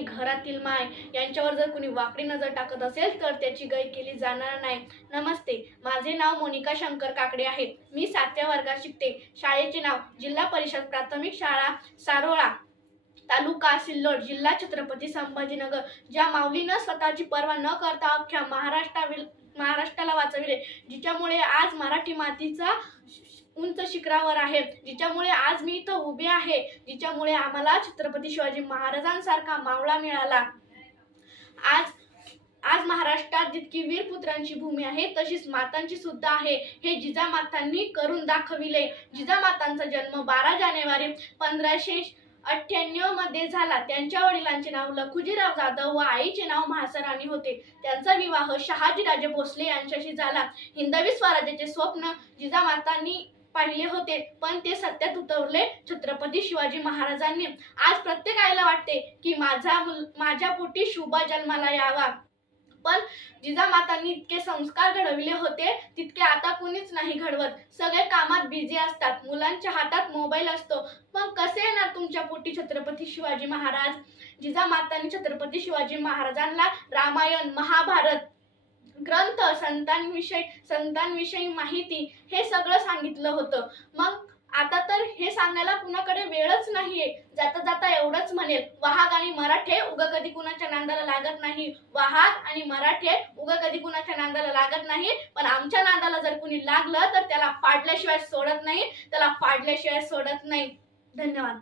घरातील माय यांच्यावर जर कुणी वाकडी नजर टाकत असेल तर त्याची गय केली जाणार नाही. नमस्ते माझे नाव मोनिका शंकर काकडे आहे. मी सातव्या वर्गात शिकते. शाळेचे नाव जिल्हा परिषद प्राथमिक शाळा सारोळा. तालुका सिल्लोड जिल्हा छत्रपती संभाजीनगर ज्या माऊलीनं स्वतःची पर्वा न करता अख्ख्या महाराष्ट्राविल महाराष्ट्राला वाचविले जिच्यामुळे आज मराठी मातीचा उंच शिखरावर आहे जिच्यामुळे आज मी इथं उभे आहे जिच्यामुळे आम्हाला छत्रपती शिवाजी महाराजांसारखा मावळा मिळाला. आज आज महाराष्ट्रात जितकी वीरपुत्रांची भूमी आहे तशीच मातांची सुद्धा आहे. हे जिजामातांनी करून दाखविले. जिजामातांचा जन्म बारा जानेवारी पंधराशे अठ्ठ्याण्णवमध्ये झाला. त्यांच्या वडिलांचे नाव लखुजीराव जाधव व आईचे नाव म्हासराणी होते. त्यांचा विवाह शहाजीराजे भोसले यांच्याशी झाला. हिंदवी स्वराज्याचे स्वप्न जिजामातांनी पाहिले होते पण ते सत्यात उतरले छत्रपती शिवाजी महाराजांनी. आज प्रत्येक आईला वाटते की माझा मुल माझ्या पोटी शुभा जन्माला यावा. पण जिजामातांनी इतके संस्कार घडविले होते तितके आता कुणीच नाही घडवत. सगळे कामात बिझी असतात. मुलांच्या हातात मोबाईल असतो. मग कसे येणार तुमच्या पोटी छत्रपती शिवाजी महाराज? जिजामातांनी छत्रपती शिवाजी महाराजांना रामायण महाभारत ग्रंथ संतांविषयी संतांविषयी माहिती हे सगळं सांगितलं होतं. मग तर हे सांगायला कुणाकडे वेळच नाहीये. जाता जाता एवढंच म्हणेल वाहक आणि मराठे उग कधी कुणाच्या नांदाला लागत नाही. वाहक आणि मराठे उग कधी कुणाच्या नांदाला लागत नाही. पण आमच्या नांदाला जर कुणी लागलं तर त्याला फाडल्याशिवाय सोडत नाही. त्याला फाडल्याशिवाय सोडत नाही. धन्यवाद.